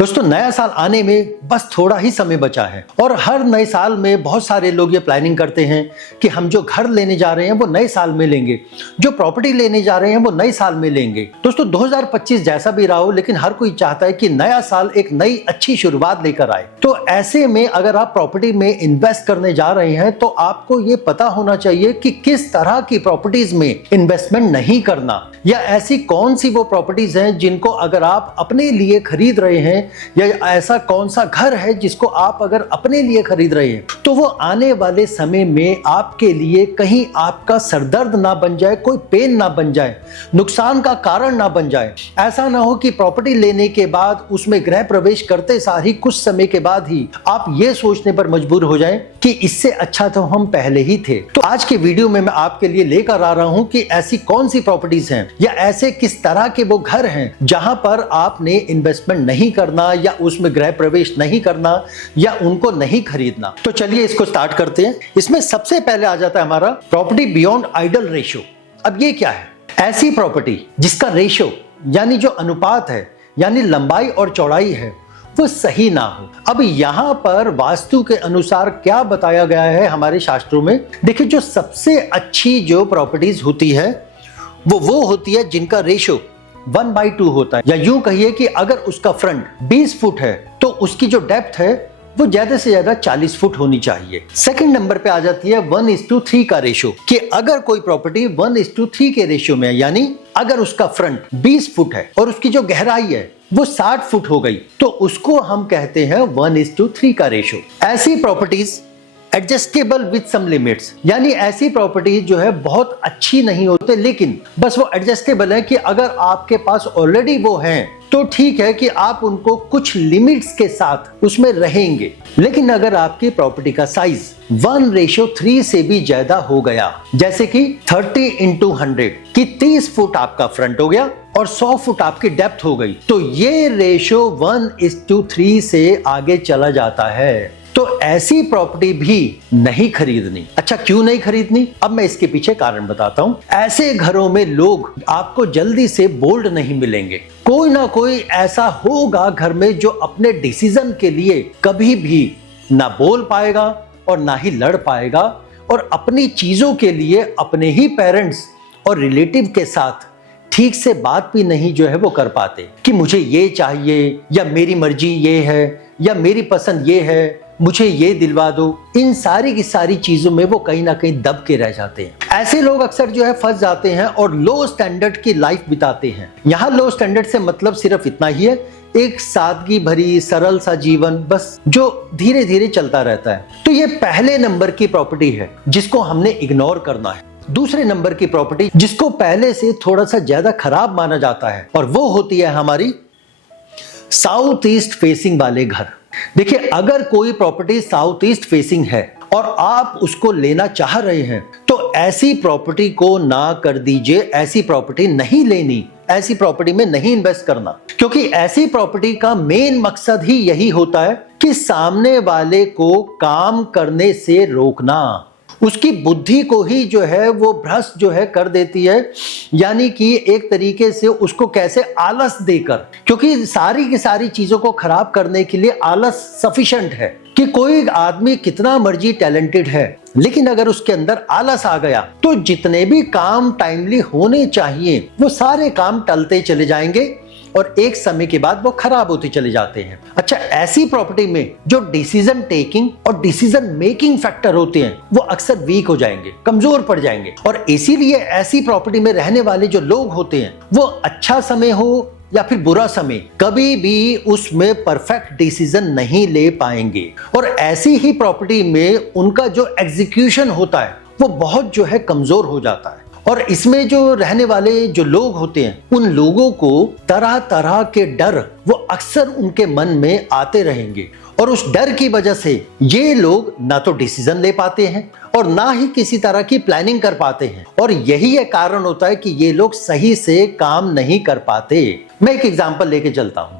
दोस्तों, नया साल आने में बस थोड़ा ही समय बचा है और हर नए साल में बहुत सारे लोग ये प्लानिंग करते हैं कि हम जो घर लेने जा रहे हैं वो नए साल में लेंगे, जो प्रॉपर्टी लेने जा रहे हैं वो नए साल में लेंगे। दोस्तों, 2025 जैसा भी रहा हो, लेकिन हर कोई चाहता है कि नया साल एक नई अच्छी शुरुआत लेकर आए। तो ऐसे में अगर आप प्रॉपर्टी में इन्वेस्ट करने जा रहे हैं तो आपको ये पता होना चाहिए कि किस तरह की प्रॉपर्टीज में इन्वेस्टमेंट नहीं करना, या ऐसी कौन सी वो प्रॉपर्टीज हैं जिनको अगर आप अपने लिए खरीद रहे हैं, या ऐसा कौन सा घर है जिसको आप अगर अपने लिए खरीद रहे हैं तो वो आने वाले समय में आपके लिए कहीं आपका सरदर्द ना बन जाए, कोई पेन ना बन जाए, नुकसान का कारण ना बन जाए। ऐसा ना हो कि प्रॉपर्टी लेने के बाद उसमें गृह प्रवेश करते सार ही कुछ समय के बाद ही आप ये सोचने पर मजबूर हो जाएं कि इससे अच्छा तो हम पहले ही थे। तो आज के वीडियो में मैं आपके लिए लेकर आ रहा हूं कि ऐसी कौन सी प्रॉपर्टीज हैं या ऐसे किस तरह के वो घर हैं जहां पर आपने इन्वेस्टमेंट नहीं करना, या उसमें गृह प्रवेश नहीं करना, या उनको नहीं खरीदना। तो चलिए इसको स्टार्ट करते हैं। इसमें सबसे पहले आ जाता है हमारा प्रॉपर्टी बियॉन्ड आइडल रेशियो। अब ये क्या है? ऐसी प्रॉपर्टी जिसका रेशियो यानी जो अनुपात है, यानी लंबाई और चौड़ाई है, वो सही ना हो। अब यहाँ पर वास्तु के अनुसार क्या बताया गया है हमारे शास्त्रों में, देखिए, जो सबसे अच्छी जो प्रॉपर्टीज होती है वो होती है जिनका रेशियो 1/2 होता है, या यूं कहिए कि अगर उसका फ्रंट 20 फुट है तो उसकी जो डेप्थ है वो ज्यादा से ज्यादा 40 फुट होनी चाहिए। सेकंड नंबर पे आ जाती है 1:3 का रेशियो, कि अगर कोई प्रॉपर्टी 1:3 के रेशियो में है, यानी अगर उसका फ्रंट 20 फुट है और उसकी जो गहराई है वो 60 फुट हो गई, तो उसको हम कहते हैं 1:3 का रेशियो। ऐसी properties adjustable with some limits, यानी ऐसी प्रॉपर्टी जो है बहुत अच्छी नहीं होते, लेकिन बस वो एडजस्टेबल है कि अगर आपके पास ऑलरेडी वो हैं तो ठीक है कि आप उनको कुछ लिमिट्स के साथ उसमें रहेंगे। लेकिन अगर आपकी प्रॉपर्टी का साइज 1:3 से भी ज्यादा हो गया, जैसे कि 30x100 कि 30 फुट आपका फ्रंट हो गया और 100 फुट आपकी डेप्थ हो गई, तो ये रेशियो 1:3 से आगे चला जाता है। तो ऐसी प्रॉपर्टी भी नहीं खरीदनी। अच्छा, क्यों नहीं खरीदनी? अब मैं इसके पीछे कारण बताता हूं। ऐसे घरों में लोग आपको जल्दी से बोल्ड नहीं मिलेंगे। कोई ना कोई ऐसा होगा घर में जो अपने डिसीजन के लिए कभी भी ना बोल पाएगा और ना ही लड़ पाएगा, और अपनी चीजों के लिए अपने ही पेरेंट्स और रिलेटिव के साथ ठीक से बात भी नहीं जो है वो कर पाते कि मुझे ये चाहिए, या मेरी मर्जी ये है, या मेरी पसंद ये है, मुझे ये दिलवा दो। इन सारी की सारी चीजों में वो कहीं ना कहीं दब के रह जाते हैं। ऐसे लोग अक्सर जो है फंस जाते हैं और लो स्टैंडर्ड की लाइफ बिताते हैं। यहाँ लो स्टैंडर्ड से मतलब सिर्फ इतना ही है, एक सादगी भरी सरल सा जीवन, बस जो धीरे धीरे चलता रहता है। तो ये पहले नंबर की प्रॉपर्टी है जिसको हमने इग्नोर करना है। दूसरे नंबर की प्रॉपर्टी जिसको पहले से थोड़ा सा ज्यादा खराब माना जाता है, और वो होती है हमारी साउथ ईस्ट फेसिंग वाले घर। देखिए, अगर कोई प्रॉपर्टी साउथ ईस्ट फेसिंग है और आप उसको लेना चाह रहे हैं तो ऐसी प्रॉपर्टी को ना कर दीजिए। ऐसी प्रॉपर्टी नहीं लेनी, ऐसी प्रॉपर्टी में नहीं इन्वेस्ट करना, क्योंकि ऐसी प्रॉपर्टी का मेन मकसद ही यही होता है कि सामने वाले को काम करने से रोकना, उसकी बुद्धि को ही जो है वो भ्रष्ट जो है कर देती है, यानी कि एक तरीके से उसको कैसे आलस देकर, क्योंकि सारी की सारी चीजों को खराब करने के लिए आलस सफिशिएंट है। कि कोई आदमी कितना मर्जी टैलेंटेड है, लेकिन अगर उसके अंदर आलस आ गया तो जितने भी काम टाइमली होने चाहिए वो सारे काम टलते चले जाएंगे और एक समय के बाद वो खराब होते चले जाते हैं। अच्छा, ऐसी प्रॉपर्टी में जो डिसीजन टेकिंग और डिसीजन मेकिंग फैक्टर होते हैं वो अक्सर वीक हो जाएंगे, कमजोर पड़ जाएंगे, और इसीलिए ऐसी प्रॉपर्टी में रहने वाले जो लोग होते हैं वो अच्छा समय हो या फिर बुरा समय, कभी भी उसमें परफेक्ट डिसीजन नहीं ले पाएंगे। और ऐसी ही प्रॉपर्टी में उनका जो एग्जीक्यूशन होता है वो बहुत जो है कमजोर हो जाता है। और इसमें जो रहने वाले जो लोग होते हैं उन लोगों को तरह तरह के डर वो अक्सर उनके मन में आते रहेंगे, और उस डर की वजह से ये लोग ना तो डिसीजन ले पाते हैं और ना ही किसी तरह की प्लानिंग कर पाते हैं, और यही एक कारण होता है कि ये लोग सही से काम नहीं कर पाते। मैं एक एग्जांपल लेके चलता हूं।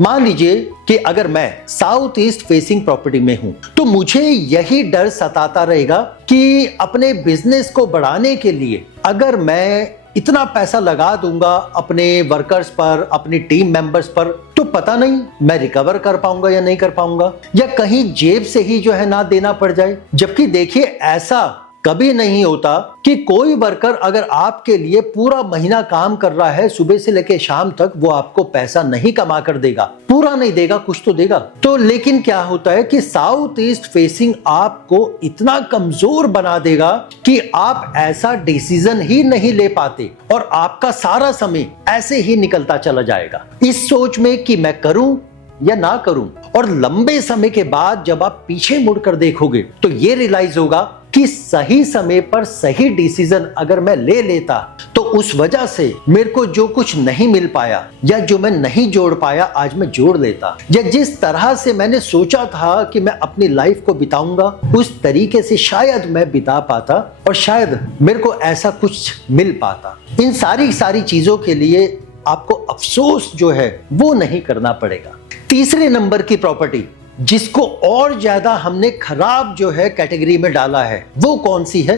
मान लीजिए कि अगर मैं साउथ ईस्ट फेसिंग प्रॉपर्टी में हूं तो मुझे यही डर सताता रहेगा कि अपने बिजनेस को बढ़ाने के लिए अगर मैं इतना पैसा लगा दूंगा अपने वर्कर्स पर, अपनी टीम मेंबर्स पर, तो पता नहीं मैं रिकवर कर पाऊंगा या नहीं कर पाऊंगा, या कहीं जेब से ही जो है ना देना पड़ जाए। जबकि देखिए, ऐसा कभी नहीं होता कि कोई वर्कर अगर आपके लिए पूरा महीना काम कर रहा है, सुबह से लेकर शाम तक, वो आपको पैसा नहीं कमा कर देगा, पूरा नहीं देगा, कुछ तो देगा। तो लेकिन क्या होता है कि साउथ ईस्ट फेसिंग आपको इतना कमजोर बना देगा कि आप ऐसा डिसीजन ही नहीं ले पाते और आपका सारा समय ऐसे ही निकलता चला जाएगा, इस सोच में कि मैं करूं या ना करूं। और लंबे समय के बाद जब आप पीछे मुड़कर देखोगे तो ये रियलाइज होगा कि सही समय पर सही डिसीजन अगर मैं ले लेता तो उस वजह से मेरे को जो कुछ नहीं मिल पाया या जो मैं नहीं जोड़ पाया, आज मैं जोड़ लेता। या जिस तरह से मैंने सोचा था कि मैं अपनी लाइफ को बिताऊंगा, उस तरीके से शायद मैं बिता पाता और शायद मेरे को ऐसा कुछ मिल पाता। इन सारी चीजों के लिए आपको अफसोस जो है वो नहीं करना पड़ेगा। तीसरे नंबर की प्रॉपर्टी जिसको और ज्यादा हमने खराब जो है कैटेगरी में डाला है, वो कौन सी है?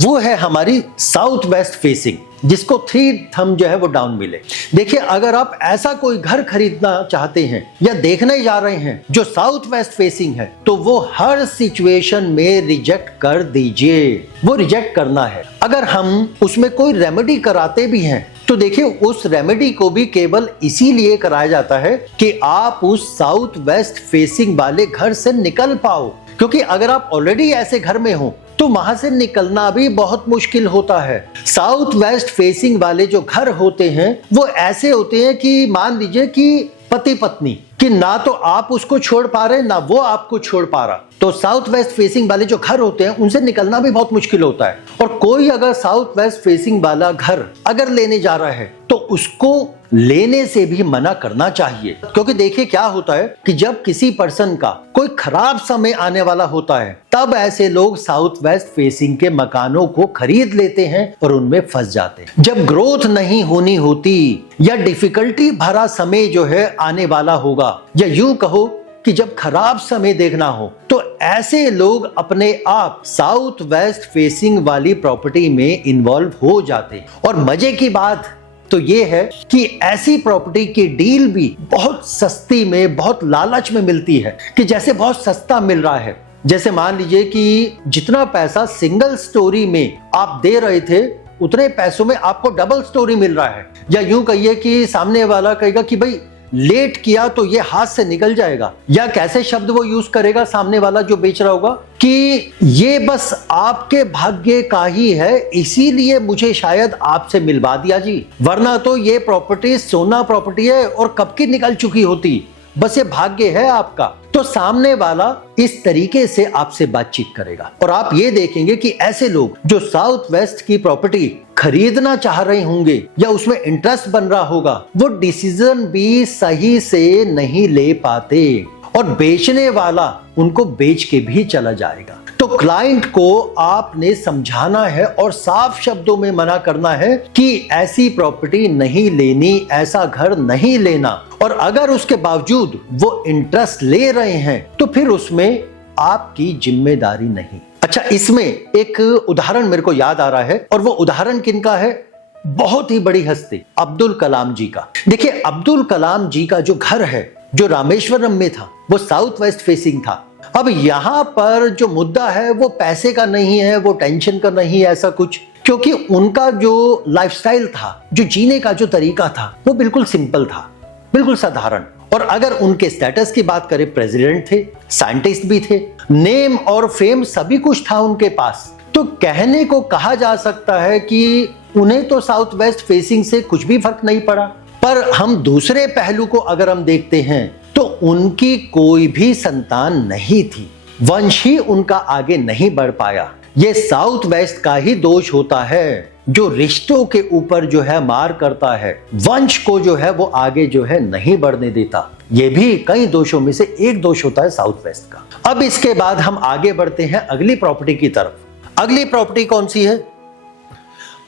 वो है हमारी साउथ वेस्ट फेसिंग, जिसको 3 थंब जो है वो डाउन मिले। देखिए, अगर आप ऐसा कोई घर खरीदना चाहते हैं या देखने जा रहे हैं जो साउथ वेस्ट फेसिंग है, तो वो हर सिचुएशन में रिजेक्ट कर दीजिए। वो रिजेक्ट करना है। अगर हम उसमें कोई रेमेडी कराते भी हैं तो देखिए, उस रेमेडी को भी केवल इसीलिए कराया जाता है कि आप उस साउथ वेस्ट फेसिंग वाले घर से निकल पाओ, क्योंकि अगर आप ऑलरेडी ऐसे घर में हो तो वहां से निकलना भी बहुत मुश्किल होता है। साउथ वेस्ट फेसिंग वाले जो घर होते हैं वो ऐसे होते हैं कि मान लीजिए कि पति पत्नी, कि ना तो आप उसको छोड़ पा रहे ना वो आपको छोड़ पा रहा। तो साउथ वेस्ट फेसिंग वाले जो घर होते हैं उनसे निकलना भी बहुत मुश्किल होता है। और कोई अगर साउथ वेस्ट फेसिंग वाला घर अगर लेने जा रहा है तो उसको लेने से भी मना करना चाहिए, क्योंकि देखिए क्या होता है कि जब किसी पर्सन का कोई खराब समय आने वाला होता है तब ऐसे लोग साउथ वेस्ट फेसिंग के मकानों को खरीद लेते हैं और उनमें फंस जाते हैं। जब ग्रोथ नहीं होनी होती या डिफिकल्टी भरा समय जो है आने वाला होगा, या यूं कहो कि जब खराब समय देखना हो, तो ऐसे लोग अपने आप साउथ वेस्ट फेसिंग वाली प्रॉपर्टी में इन्वॉल्व हो जाते हैं। और मजे की बात तो ये है कि ऐसी प्रॉपर्टी की डील भी बहुत सस्ती में, बहुत लालच में मिलती है, कि जैसे बहुत सस्ता मिल रहा है। जैसे मान लीजिए कि जितना पैसा सिंगल स्टोरी में आप दे रहे थे उतने पैसों में आपको डबल स्टोरी मिल रहा है। या यूं कहिए कि सामने वाला कहेगा कि भाई लेट किया तो ये हाथ से निकल जाएगा, या कैसे शब्द वो यूज करेगा सामने वाला जो बेच रहा होगा कि ये बस आपके भाग्य का ही है, इसीलिए मुझे शायद आपसे मिलवा दिया जी, वरना तो ये प्रॉपर्टी सोना प्रॉपर्टी है और कब की निकल चुकी होती, बस ये भाग्य है आपका। तो सामने वाला इस तरीके से आपसे बातचीत करेगा। और आप ये देखेंगे कि ऐसे लोग जो साउथ वेस्ट की प्रॉपर्टी खरीदना चाह रहे होंगे या उसमें इंटरेस्ट बन रहा होगा, वो डिसीजन भी सही से नहीं ले पाते और बेचने वाला उनको बेच के भी चला जाएगा। तो क्लाइंट को आपने समझाना है और साफ शब्दों में मना करना है कि ऐसी प्रॉपर्टी नहीं लेनी, ऐसा घर नहीं लेना। और अगर उसके बावजूद वो इंटरेस्ट ले रहे हैं तो फिर उसमें आपकी जिम्मेदारी नहीं। अच्छा, इसमें एक उदाहरण मेरे को याद आ रहा है, और वो उदाहरण किनका है? बहुत ही बड़ी हस्ती अब्दुल कलाम जी का। देखिए, अब्दुल कलाम जी का जो घर है जो रामेश्वरम में था, वो साउथ वेस्ट फेसिंग था। अब यहां पर जो मुद्दा है वो पैसे का नहीं है, वो टेंशन का नहीं है ऐसा कुछ, क्योंकि उनका जो लाइफस्टाइल था, जो जीने का जो तरीका था, वो बिल्कुल सिंपल था, बिल्कुल साधारण। और अगर उनके स्टेटस की बात करें, प्रेसिडेंट थे, साइंटिस्ट भी थे, नेम और फेम सभी कुछ था उनके पास। तो कहने को कहा जा सकता है कि उन्हें तो साउथ वेस्ट फेसिंग से कुछ भी फर्क नहीं पड़ा। पर हम दूसरे पहलू को अगर हम देखते हैं तो उनकी कोई भी संतान नहीं थी, वंश ही उनका आगे नहीं बढ़ पाया। ये साउथ वेस्ट का ही दोष होता है जो रिश्तों के ऊपर जो है मार करता है, वंश को जो है वो आगे जो है नहीं बढ़ने देता। ये भी कई दोषों में से एक दोष होता है साउथ वेस्ट का। अब इसके बाद हम आगे बढ़ते हैं अगली प्रॉपर्टी की तरफ। अगली प्रॉपर्टी कौन सी है?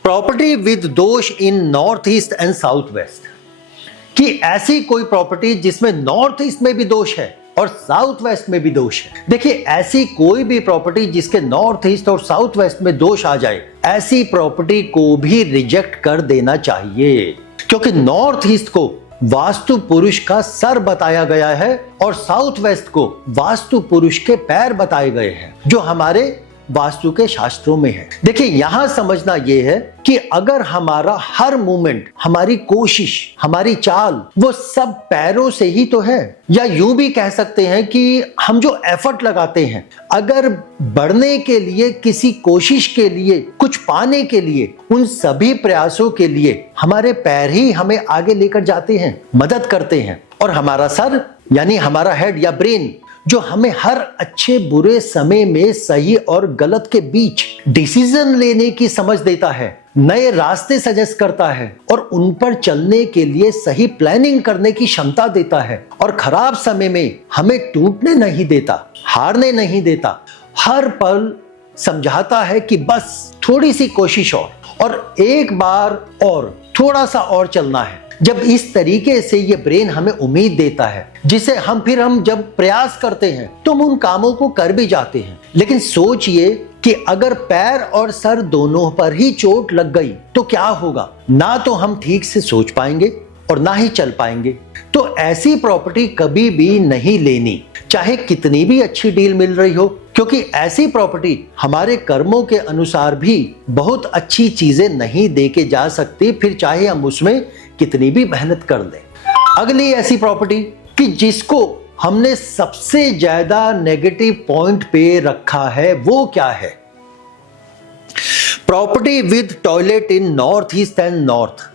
प्रॉपर्टी विद दोष in north east and south west, कि ऐसी कोई प्रॉपर्टी जिसमें नॉर्थ ईस्ट में भी दोष है और साउथ वेस्ट में भी दोष है। देखिए, ऐसी कोई भी प्रॉपर्टी जिसके नॉर्थ ईस्ट और साउथ वेस्ट में दोष आ जाए, ऐसी प्रॉपर्टी को भी रिजेक्ट कर देना चाहिए, क्योंकि नॉर्थ ईस्ट को वास्तु पुरुष का सर बताया गया है और साउथ वेस्ट को वास्तु पुरुष के पैर बताए गए हैं, जो हमारे वास्तु के शास्त्रों में है। देखिए, यहां समझना यह है कि अगर हमारा हर मूवमेंट, हमारी कोशिश, हमारी चाल, वो सब पैरों से ही तो है, या यूं भी कह सकते हैं कि हम जो एफर्ट लगाते हैं, अगर बढ़ने के लिए, किसी कोशिश के लिए, कुछ पाने के लिए, उन सभी प्रयासों के लिए हमारे पैर ही हमें आगे लेकर जाते हैं, मदद करते हैं, और हमारा सर यानी हमारा हेड या ब्रेन जो हमें हर अच्छे बुरे समय में सही और गलत के बीच डिसीजन लेने की समझ देता है, नए रास्ते सजेस्ट करता है और उन पर चलने के लिए सही प्लानिंग करने की क्षमता देता है, और खराब समय में हमें टूटने नहीं देता, हारने नहीं देता, हर पल समझाता है कि बस थोड़ी सी कोशिश और एक बार और थोड़ा सा और चलना है। जब इस तरीके से ये ब्रेन हमें उम्मीद देता है, जिसे हम जब प्रयास करते हैं तो हम उन कामों को कर भी जाते हैं। लेकिन सोचिए कि अगर पैर और सर दोनों पर ही चोट लग गई तो क्या होगा? ना तो हम ठीक से सोच पाएंगे और ना ही चल पाएंगे। तो ऐसी प्रॉपर्टी कभी भी नहीं लेनी, चाहे कितनी भी अच्छी डील मिल रही हो, क्योंकि ऐसी प्रॉपर्टी हमारे कर्मों के अनुसार भी बहुत अच्छी चीजें नहीं दे के जा सकती, फिर चाहे हम उसमें कितनी भी मेहनत कर लें। अगली ऐसी प्रॉपर्टी कि जिसको हमने सबसे ज्यादा नेगेटिव पॉइंट पे रखा है, वो क्या है? Property with toilet in north east and north.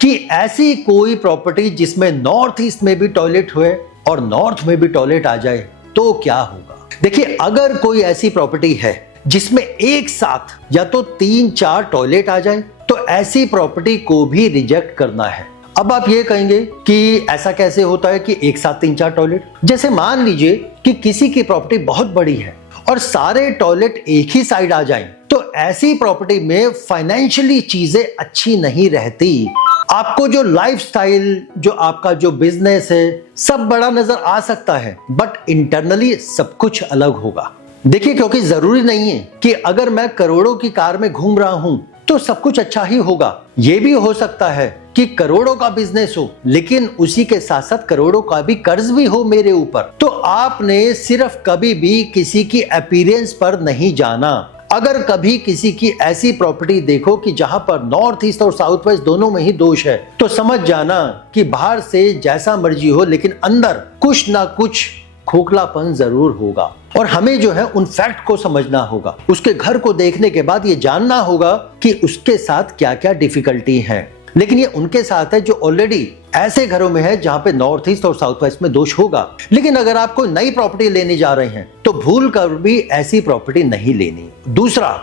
कि ऐसी कोई प्रॉपर्टी जिसमें नॉर्थ ईस्ट में भी टॉयलेट हुए और नॉर्थ में भी टॉयलेट आ जाए तो क्या होगा? देखिए, अगर कोई ऐसी प्रॉपर्टी है जिसमें एक साथ या तो 3-4 टॉयलेट आ जाए, तो ऐसी प्रॉपर्टी को भी रिजेक्ट करना है। अब आप ये कहेंगे कि ऐसा कैसे होता है कि एक साथ 3-4 टॉयलेट? जैसे मान लीजिए कि किसी की प्रॉपर्टी बहुत बड़ी है और सारे टॉयलेट एक ही साइड आ जाएं, तो ऐसी प्रॉपर्टी में फाइनेंशियली चीजें अच्छी नहीं रहती। आपको जो लाइफस्टाइल, जो आपका जो बिजनेस है, सब बड़ा नजर आ सकता है, बट इंटरनली सब कुछ अलग होगा। देखिए, क्योंकि जरूरी नहीं है कि अगर मैं करोड़ों की कार में घूम रहा हूं तो सब कुछ अच्छा ही होगा। ये भी हो सकता है कि करोड़ों का बिजनेस हो, लेकिन उसी के साथ साथ करोड़ों का भी कर्ज भी हो मेरे ऊपर। तो आपने सिर्फ कभी भी किसी की अपीयरेंस पर नहीं जाना। अगर कभी किसी की ऐसी प्रॉपर्टी देखो कि जहां पर नॉर्थ ईस्ट और साउथ वेस्ट दोनों में ही दोष है, तो समझ जाना कि बाहर से जैसा मर्जी हो, लेकिन अंदर कुछ ना कुछ खोखलापन जरूर होगा। और हमें जो है उन फैक्ट को समझना होगा। उसके घर को देखने के बाद ये जानना होगा कि उसके साथ क्या क्या डिफिकल्टी है। लेकिन ये उनके साथ है जो ऑलरेडी ऐसे घरों में है जहां पे नॉर्थ ईस्ट और साउथ वेस्ट में दोष होगा। लेकिन अगर आप कोई नई प्रॉपर्टी लेने जा रहे हैं तो भूल कर भी ऐसी प्रॉपर्टी नहीं लेनी। दूसरा,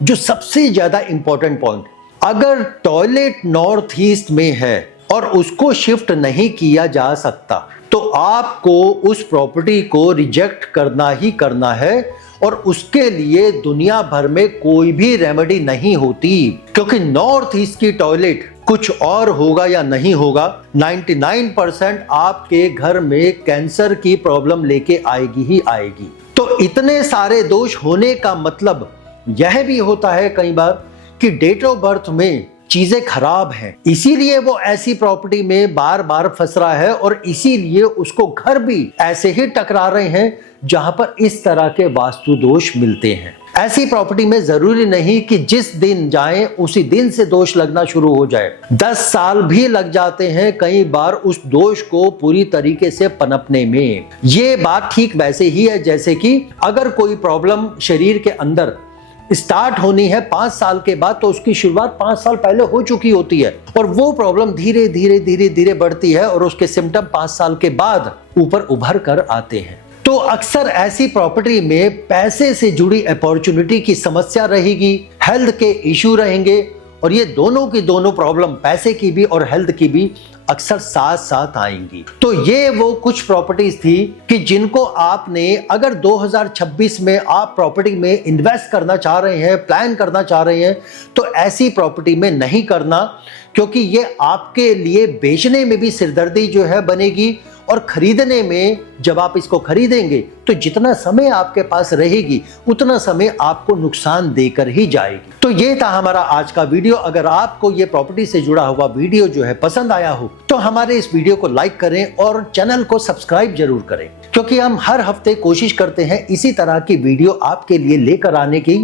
जो सबसे ज्यादा इंपॉर्टेंट पॉइंट, अगर टॉयलेट नॉर्थ ईस्ट में है और उसको शिफ्ट नहीं किया जा सकता, तो आपको उस प्रॉपर्टी को रिजेक्ट करना ही करना है, और उसके लिए दुनिया भर में कोई भी रेमेडी नहीं होती, क्योंकि नॉर्थ ईस्ट की टॉयलेट कुछ और होगा या नहीं होगा, 99% आपके घर में कैंसर की प्रॉब्लम लेके आएगी ही आएगी। तो इतने सारे दोष होने का मतलब यह भी होता है कई बार कि डेट ऑफ बर्थ में चीजें खराब हैं, इसीलिए वो ऐसी प्रॉपर्टी में बार बार फंस रहा है, और इसीलिए उसको घर भी ऐसे ही टकरा रहे हैं जहां पर इस तरह के वास्तु दोष मिलते हैं। ऐसी प्रॉपर्टी में जरूरी नहीं कि जिस दिन जाएं उसी दिन से दोष लगना शुरू हो जाए। 10 साल भी लग जाते हैं कई बार उस दोष को पूरी तरीके से पनपने में। ये बात ठीक वैसे ही है जैसे कि अगर कोई प्रॉब्लम शरीर के अंदर स्टार्ट होनी है 5 साल के बाद, तो उसकी शुरुआत 5 साल पहले हो चुकी होती है, और वो प्रॉब्लम धीरे धीरे धीरे धीरे बढ़ती है और उसके सिम्टम 5 साल के बाद ऊपर उभर कर आते हैं। तो अक्सर ऐसी प्रॉपर्टी में पैसे से जुड़ी अपॉर्चुनिटी की समस्या रहेगी, हेल्थ के इश्यू रहेंगे, और ये दोनों की दोनों प्रॉब्लम, पैसे की भी और हेल्थ की भी, अक्सर साथ साथ आएंगी। तो ये वो कुछ प्रॉपर्टीज थी कि जिनको आपने, अगर 2026 में आप प्रॉपर्टी में इन्वेस्ट करना चाह रहे हैं, प्लान करना चाह रहे हैं, तो ऐसी प्रॉपर्टी में नहीं करना, क्योंकि ये आपके लिए बेचने में भी सिरदर्दी जो है बनेगी, और खरीदने में जब आप इसको खरीदेंगे तो जितना समय आपके पास रहेगी उतना समय आपको नुकसान देकर ही जाएगी। तो ये था हमारा आज का वीडियो। अगर आपको ये प्रॉपर्टी से जुड़ा हुआ वीडियो जो है पसंद आया हो तो हमारे इस वीडियो को लाइक करें और चैनल को सब्सक्राइब जरूर करें, क्योंकि हम हर हफ्ते कोशिश करते हैं इसी तरह की वीडियो आपके लिए लेकर आने की,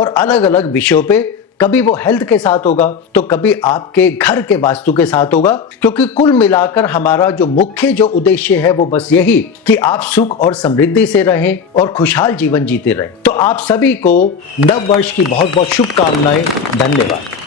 और अलग अलग विषयों पे। कभी वो हेल्थ के साथ होगा तो कभी आपके घर के वास्तु के साथ होगा, क्योंकि कुल मिलाकर हमारा जो मुख्य जो उद्देश्य है वो बस यही कि आप सुख और समृद्धि से रहें और खुशहाल जीवन जीते रहें। तो आप सभी को नव वर्ष की बहुत बहुत शुभकामनाएं। धन्यवाद।